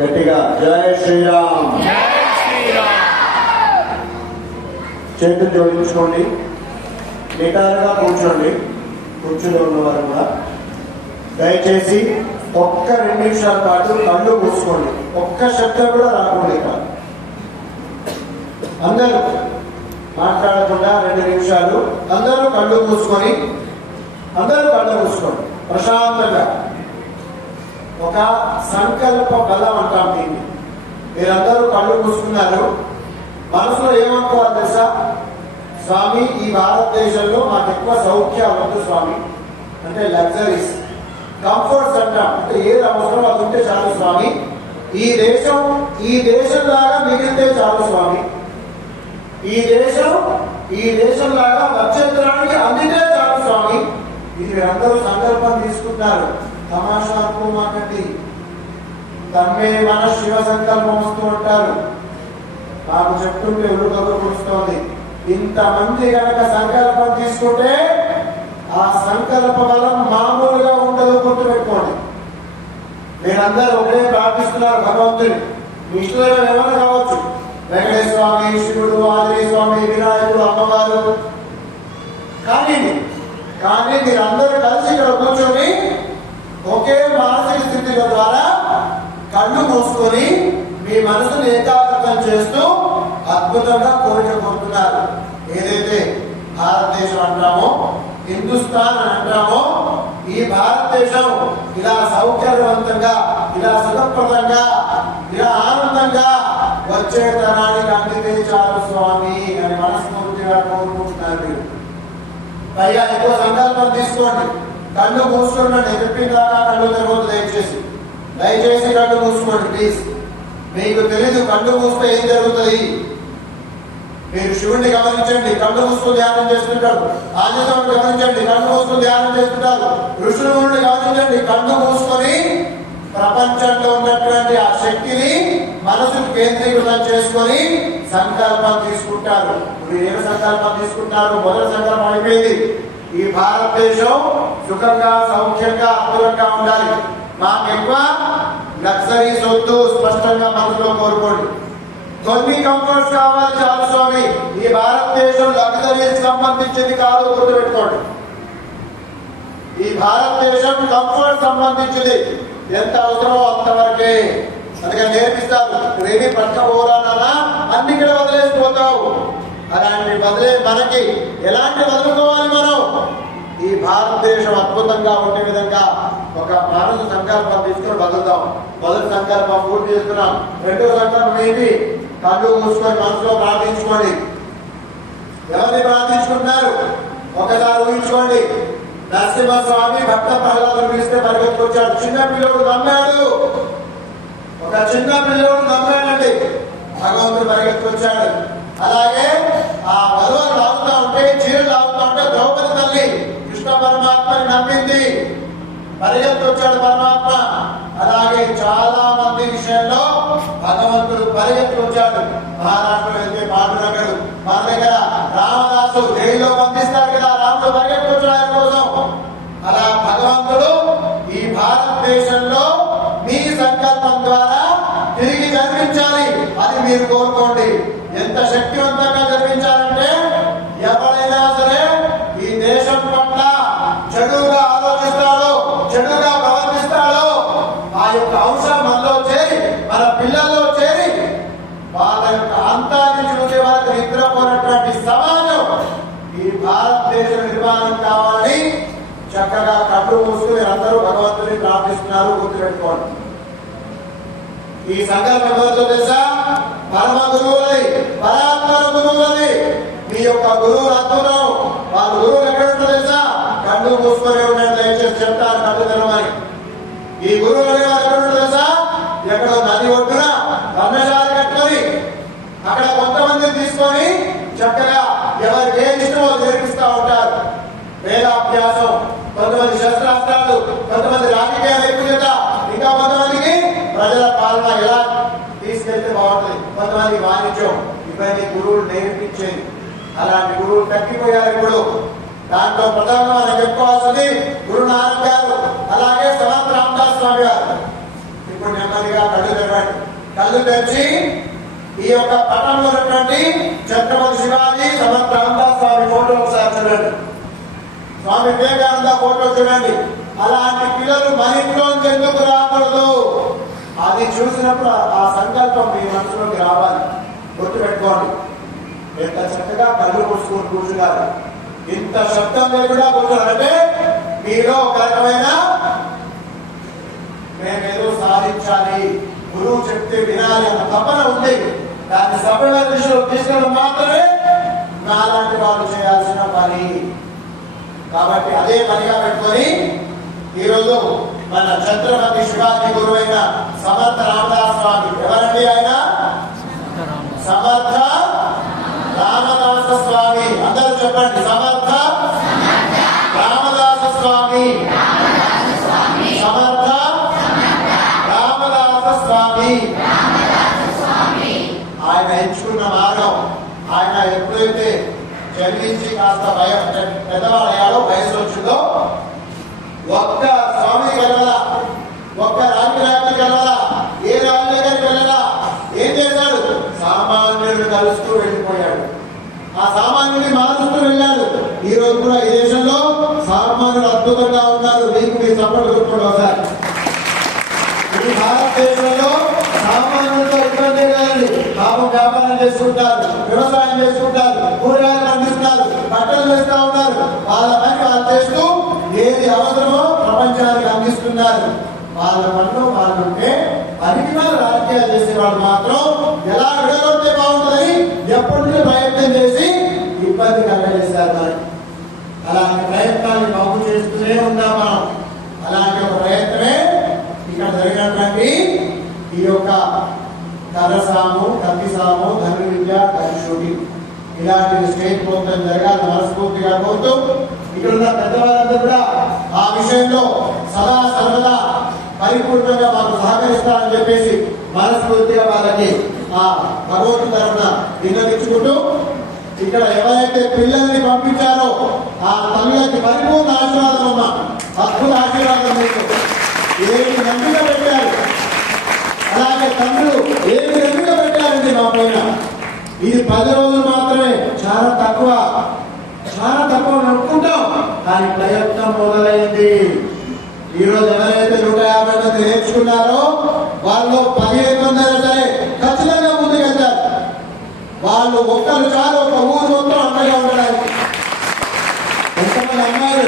గట్టిగా జై శ్రీరామ్. చేతులు జోడించుకోండి, నిటారుగా కూర్చోండి. కూర్చుని ఉన్నవారు కూడా దయచేసి ఒక్క 2 నిమిషాల పాటు కళ్ళు మూసుకోండి. ఒక్క శబ్దం కూడా రాకుండా అందరూ మాట్లాడకుండా 2 నిమిషాలు అందరూ కళ్ళు మూసుకోండి. ప్రశాంతంగా ఒక సంకల్ప బలం అంటాం దీన్ని. మీరందరూ కళ్ళు మూసుకున్నారు. మనసులో ఏమనుకోవాలి తెలుసా? స్వామి, ఈ భారతదేశంలో మాకు ఎక్కువ సౌఖ్యాలు వద్దు స్వామి, అంటే లగ్జరీస్, కంఫర్ట్స్ అంటాం. అంటే ఏది అవసరం అది ఉంటే చాలు స్వామి. ఈ దేశం లాగా మిగిలితే చాలు స్వామి. ఈ దేశం లాగా వచ్చేతరానికి అందితే చాలు స్వామి. ఇది మీరందరూ సంకల్పం తీసుకుంటారు. తమాషా అనుకోమాకండి. తమ్మే మన శివ సంకల్పం వస్తూ ఉంటారు. నాకు చెప్తుంటే ఒళ్ళు కదులుకొస్తోంది. ఇంతమంది కనుక సంకల్పం తీసుకుంటే ఆ సంకల్ప బలం మామూలుగా ఉండదు. గుర్తుపెట్టుకోండి. మీరందరూ ఒకటే ప్రార్థిస్తున్నారు భగవంతుని. మీ ఇష్టదైవం ఏమైనా కావచ్చు, వెంకటేశ్వర స్వామి, శివుడు, ఆంజనేయ స్వామి, వినాయకుడు, అమ్మవారు. కానీ మీరందరూ కలిసి ఇక్కడ కూర్చొని ఒకే మానసిక స్థితి ద్వారా కళ్ళు మూసుకొని మీ మనసును ఏకాగ్రతం చేస్తూ అద్భుతంగా కోరిక పొందుతున్నారు. ఏదైతే భారతదేశం అంటామో, హిందుస్థాన్ అని అంటామో, ఈ భారతదేశం ఇలా సౌకర్యవంతంగా, ఇలా సుఖప్రదంగా, ఇలా ఆనందంగా వచ్చే తరానికి అందితే చాలు స్వామి అని మనస్ఫూర్తిగా కోరుకుంటున్నారు. మీరు పైగా ఎక్కువ సంకల్పం తీసుకోండి. కళ్ళు మూసుకోండి. చెప్పిన దాకా కళ్ళు తెరవద్దు. దయచేసి కళ్ళు మూసుకోండి ప్లీజ్. మీకు తెలీదు కళ్ళు మూస్తే ఏం జరుగుతుంది. మీరు శివుడిని గమనించండి, కళ్ళు మూసుకుని ధ్యానం చేస్తుంటారు. ఆంజనేయుని గమనించండి, కళ్ళు మూసుకుని ధ్యానం చేస్తుంటారు. ఋషుని గమనించండి, కళ్ళు మూసుకొని ప్రపంచంలో ఉన్నటువంటి ఆ శక్తిని మనసుకు కేంద్రీకృతం చేసుకొని సంకల్పం తీసుకుంటారు. మీరు ఏమి సంకల్పం తీసుకుంటారు? మొదటి సంకల్పం అయిపోయింది. ఈ భారతదేశం సుఖంగా, సౌఖ్యంగా, అద్భుతంగా ఉండాలి. మాకు ఎక్కువ లగ్జరీస్ వద్దు. స్పష్టంగా మనసులో కోరుకోండి. కొన్ని కంఫర్ట్స్ కావాలి చాలు స్వామి. ఈ భారతదేశం లగ్జరీస్ సంబంధించింది కాదు, గుర్తుపెట్టుకోండి. ఈ భారతదేశం కంఫర్ట్ సంబంధించింది. ఎంత అవసరమో అంతవరకే. అందుకని నేర్పిస్తారు, నువ్వేమి పట్టుకపోరానా అన్ని ఇక్కడ వదిలేసిపోతావు. అలాంటి మనకి ఎలాంటి వదులుకోవాలి మనం? ఈ భారతదేశం అద్భుతంగా ఉండే విధంగా ఒక మనసు సంకల్పం తీసుకొని వదులుతాం. మొదటి సంకల్పం పూర్తి చేస్తున్నాం. రెండో సంకల్పం ఏంటి? కళ్ళు మూసుకొని మనసులో ప్రార్థించుకోండి. ఎవరిని ప్రార్థించుకుంటున్నారు? ఒకసారి ఊహించుకోండి. నరసింహస్వామి భక్త ప్రహ్లాదులు పిలిస్తే పరిగెత్తుకొచ్చాడు. చిన్న పిల్లడు నమ్మాడు. ఒక చిన్న పిల్లడు నమ్మాడండి. భగవంతుడు పరిగెత్తుకొచ్చాడు. అలాగే ఆ వధువులు లాగుతా ఉంటే, చీరలు లాగుతా ఉంటే ద్రౌపది తల్లి కృష్ణ పరమాత్మని నమ్మింది. పరిగెత్తుకొచ్చాడు పరమాత్మ. అలాగే చాలా మంది విషయంలో భగవంతుడు పరిగెత్తుకొచ్చాడు. మహారాష్ట్రలో వెళ్తే పాండురంగడు, మన దగ్గర రామదాసు జైల్లో పంపిస్తారు కదా, రాముడు పరిగెత్తుకొచ్చాడు ఆయన కోసం. అలా భగవంతుడు ఈ భారతదేశంలో మీ సంకల్పం ద్వారా తిరిగి జరిపించాలి. అది మీరు కోరుకోండి. ఎంత శక్తివంతంగా జరిపించాలంటే, ఎవరైనా సరే ఈ దేశం పట్ల చెడుగా ఆలోచిస్తాడో, చెడుగా ప్రవర్తిస్తాడో, ఆ యొక్క అంశం మనలో చేరి, మన పిల్లల్లో చేరి, వాళ్ళ యొక్క అంతాన్ని చూసే వాళ్ళకి నిద్రపోయినటువంటి సమాజం ఈ భారతదేశ నిర్మాణం కావాలని చక్కగా కళ్ళు మూసుకుని అందరూ భగవంతుని ప్రార్థిస్తున్నారు. గుర్తుపెట్టుకోండి. ఈ సంకల్పం ఎవరితో తెలుసా? పరమ గురువులది, పరాత్మర గురువులది. మీ యొక్క గురువు అద్భుతం. వాళ్ళ గురువులు ఎక్కడ ఉంటారు తెలుసా? కళ్ళు మూసుకొని ఉండండి. దయచేసి చెప్తాను, కళ్ళు తెరవని. ఈ గురువులు ఎక్కడ ఉంటారు తెలుసా? ఎక్కడో నది ఒడ్డున ధర్మశాల కట్టుకొని అక్కడ కొంతమందిని తీసుకొని చక్కగా ఎవరికి ఏది ఇష్టమో నేర్పిస్తూ ఉంటారు. వేదాభ్యాసం, కొంతమంది శస్త్రాస్త్రాలు, కొంతమంది రాజకీయ నైపుణ్యత, ఇంకా కొంతమందికి ప్రజల పాలన ఎలా తీసుకెళ్తే బాగుంటుంది, కొంతమందికి వాణిజ్యం. ఇవన్నీ గురువులు నేర్పించేది. అలాంటి గురువులు తగ్గిపోయారు ఇప్పుడు. దాంట్లో ప్రధానంగా మనం చెప్పుకోవాల్సింది గురు నానక్ గారు, అలాగే సమర్థ రామదాస్ స్వామి గారు. ఇప్పుడు నెమ్మదిగా కళ్ళు తెరవండి. కళ్ళు తెరిచి ఈ యొక్క పటంలో ఉన్నటువంటి ఛత్రపతి శివాజీ సమర్థ రామదాస్ స్వామి ఫోటో ఒకసారి చూడండి, స్వామి వివేకానంద ఫోటో చూడండి. అలాంటి పిల్లలు మన ఇంట్లో ఎందుకు రాకూడదు? అది చూసినప్పుడు ఆ సంకల్పం మీ మనసులోకి రావాలి. గుర్తుపెట్టుకోండి, ఎంత చక్కగా కళ్ళు మూసుకొని కూర్చున్నారు, ఇంత శబ్దం లేకుండా కూర్చున్నారంటే మీలో ఒక రకమైన మేమేదో సాధించాలి, గురువు చెప్తే వినాలి అన్న తపన ఉంది. దాన్ని సఫల దృష్టిలో తీసుకోవడం మాత్రమే నాలాంటి వాళ్ళు చేయాల్సిన పని. కాబట్టి అదే పనిగా పెట్టుకొని ఈరోజు మన ఛత్రపతి శివాజీ గురువైన సమర్థ రామదాస్ స్వామి, ఎవరండి ఆయన? సమర్థ రామదాస స్వామి. అందరూ చెప్పండి, సమర్థ రామదాస స్వామి. సమర్థ రామదాస స్వామి. ఆయన ఎంచుకున్న మార్గం, ఆయన ఎప్పుడైతే జన్మించి కాస్త పెద్దవాళ్ళయ్యాడో, వయసు వచ్చిందో, ఒక్క స్వామి కలవల, ఒక్క రాజు కలవల, ఏ రాజు దగ్గరికి వెళ్ళలా. ఏం చేశాడు? సామాన్యుడు కలుస్తూ వెళ్ళిపోయాడు, ఆ సామాన్యుడిని మారుస్తూ వెళ్ళాడు. ఈ రోజు కూడా ఈ దేశంలో సామాన్యులు అద్భుతంగా ఉన్నారు. మీకు మీ సపోర్ట్ కొట్టుకోండి ఒకసారి. ఈ భారతదేశంలో సామాన్యులతో ఇబ్బంది లేదండి. పాపం వ్యాపారం చేసుకుంటారు, వ్యవసాయం చేసుకుంటారు, కూరగాయలు పండిస్తున్నారు, బట్టలు వేస్తూ ఉన్నారు. వాళ్ళ పని వాళ్ళు చేస్తూ ఏది అవసరమో ప్రపంచానికి అందిస్తున్నారు. వాళ్ళ పనిలో వాళ్ళు ఉంటే పనికి వాళ్ళు రాజకీయాలు చేసేవాళ్ళు మాత్రం ఎలా విడగొడితే బాగుంటుందని ఎప్పటి నుంచో ప్రయత్నం చేసి ఇబ్బంది కలగజేస్తారు. మనకి అలాంటి ప్రయత్నాన్ని బాగు చేస్తూనే ఉన్నాం మనం. అలాంటి ఒక ప్రయత్నమే ఇక్కడ జరిగినటువంటి ఈ యొక్క కర్రసాము, కత్తిసాము, ధను విద్య, కరిషూటి, ఇలాంటి స్టేట్ ప్రోగ్రాం జరగాలి మనస్ఫూర్తిగా కోరుతూ, ఇక్కడ ఉన్న పెద్దవాళ్ళందరూ కూడా ఆ విషయంలో సదా సర్వదా పరిపూర్ణంగా మాకు సహకరిస్తారని చెప్పేసి మనస్ఫూర్తిగా వాళ్ళకి ఆ భగవంతుడి తరఫున విన్నవించుకుంటూ, ఇక్కడ ఎవరైతే పిల్లల్ని పంపించారో ఆ తల్లులకి పరిపూర్ణ ఆశీర్వాదం అమ్మా, అద్భుత ఆశీర్వాదం. మీకు ఏమి నమ్మిక పెట్టారు, అలాగే తండ్రులు ఏమి నమ్మిక పెట్టారండి మా పైన. ఇది 10 రోజులు మాత్రమే, చాలా తక్కువ నడుపుకుంటాం, కానీ ప్రయత్నం మొదలైంది. ఈ రోజు ఎవరైతే 150 మంది నేర్చుకున్నారో వాళ్ళు 15 మంది అయినా సరే ఖచ్చితంగా ముందుకెళ్తారు. వాళ్ళు ఒక్కరు చాలు, ఒక ఊరు మొత్తం అండగా ఉండడానికి. ఎంతమంది అమ్మాయిలు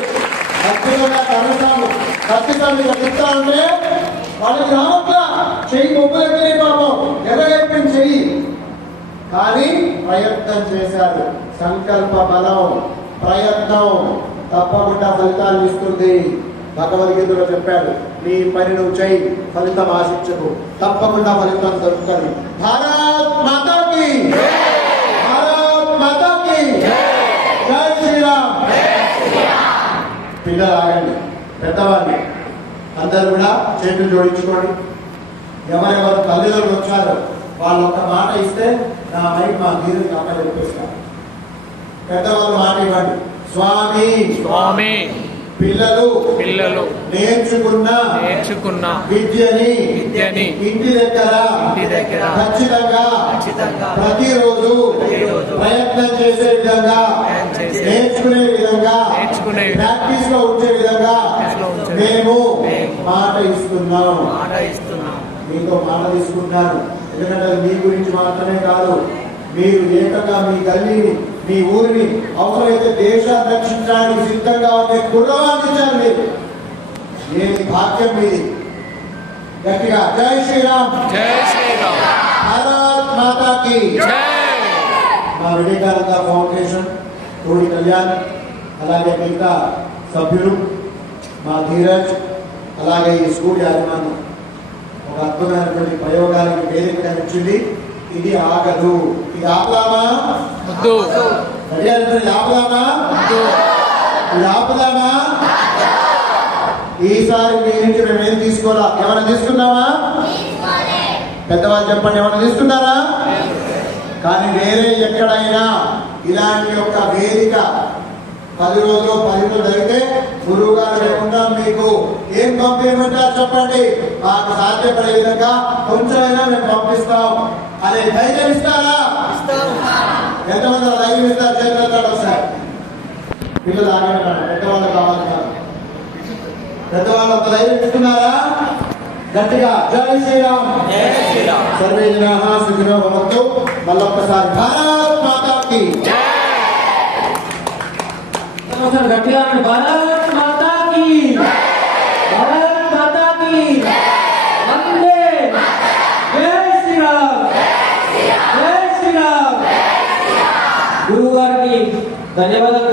అద్భుతంగా కర్రసాము కట్టిస్తా ఉంటే వాళ్ళకి రావట్లా, చెయ్యి మొబ్బలెక్కనే పాపం, ఎవరైపోయిన చెయ్యి, కానీ ప్రయత్నం చేశారు. సంకల్ప బలం, ప్రయత్నం తప్పకుండా ఫలితాన్ని ఇస్తుంది. భగవద్గీతలో చెప్పాడు, నీ పని నువ్వు చేయి, ఫలితం ఆశించకు, తప్పకుండా ఫలితం దొరుకుతుంది. భారత్ మాతాకి, భారత్ మాతాకి జై శ్రీరామ్. పిల్లలు ఆగండి, పెద్దవాళ్ళు అందరూ కూడా చేతులు జోడించుకోండి. ఎవరెవరు తల్లిదండ్రులు వచ్చారో వాళ్ళు ఒక్క మాట ఇస్తే నా మైక్ మా ధీరుని అమ్మాయి చెప్పేస్తారు. పెద్దవాళ్ళు మాట ఇవ్వండి. స్వామి స్వామి పిల్లలు నేర్చుకున్న విద్యని ఇంటి దగ్గర ఖచ్చితంగా ప్రతిరోజు ప్రయత్నం చేసే విధంగా, నేర్చుకునే విధంగా, ప్రాక్టీస్ లో ఉంచే విధంగా మేము మాట ఇస్తున్నాం. మీతో మాట తీసుకుంటున్నాను. ఎందుకంటే మీ గురించి మాత్రమే కాదు, మీరు ఏకంగా మీ గల్లీని, మీ ఊరిని, అవసరమైతే దేశాన్ని రక్షించడానికి సిద్ధంగా ఉండే కుర్రవాన్ని ఇచ్చారు మీరు. ఏది భాగ్యం మీది. గట్టిగా జై శ్రీరామ్, జై శ్రీరామ్, భారత్ మాతాకి. మా వివేకానంద ఫౌండేషన్, తోడి కళ్యాణ్, అలాగే మిగతా సభ్యులు, మా ధీరజ్, అలాగే ఈ స్కూల్ యాజమాన్యం ఒక అద్భుతమైనటువంటి ప్రయోగానికి వేదికగా నిలిచింది. ఇది ఆగదు, ఇది ఆపుదామా? ఇది ఆపుదామా? ఈసారి మీ నుంచి మేము ఏం తీసుకోవాలా? ఏమైనా తీసుకున్నామా? పెద్దవాళ్ళు చెప్పండి, ఏమైనా తీసుకున్నారా? కానీ వేరే ఎక్కడైనా ఇలాంటి ఒక వేదిక 10 రోజులు 10 రోజులు జరిగితే గురువు గారు లేకుండా మీకు ఏం పంపించమంటారు చెప్పండి, మాకు సాధ్యపడే విధంగా కొంచెమైనా మేము పంపిస్తాం అనే ధైర్యం ఇస్తారా? ఎంతమంది ధైర్యం ఇస్తారు? చేతులు ఒకసారి. పిల్లలు ఆగమంటారు, పెద్దవాళ్ళు కావాలి. పెద్దవాళ్ళు అంత ధైర్యం ఇస్తున్నారా? గట్టిగా జై శ్రీరామ్. సర్వే జనాః సుఖినో భవంతు. మళ్ళొక్కసారి భారత్ మాతాకి గట్టిగా భారత్ మాతాకి, భారత్ మాతాకి వందే. జై శ్రీరామ్, జై శ్రీరామ్. గురువు గారికి ధన్యవాదాలు.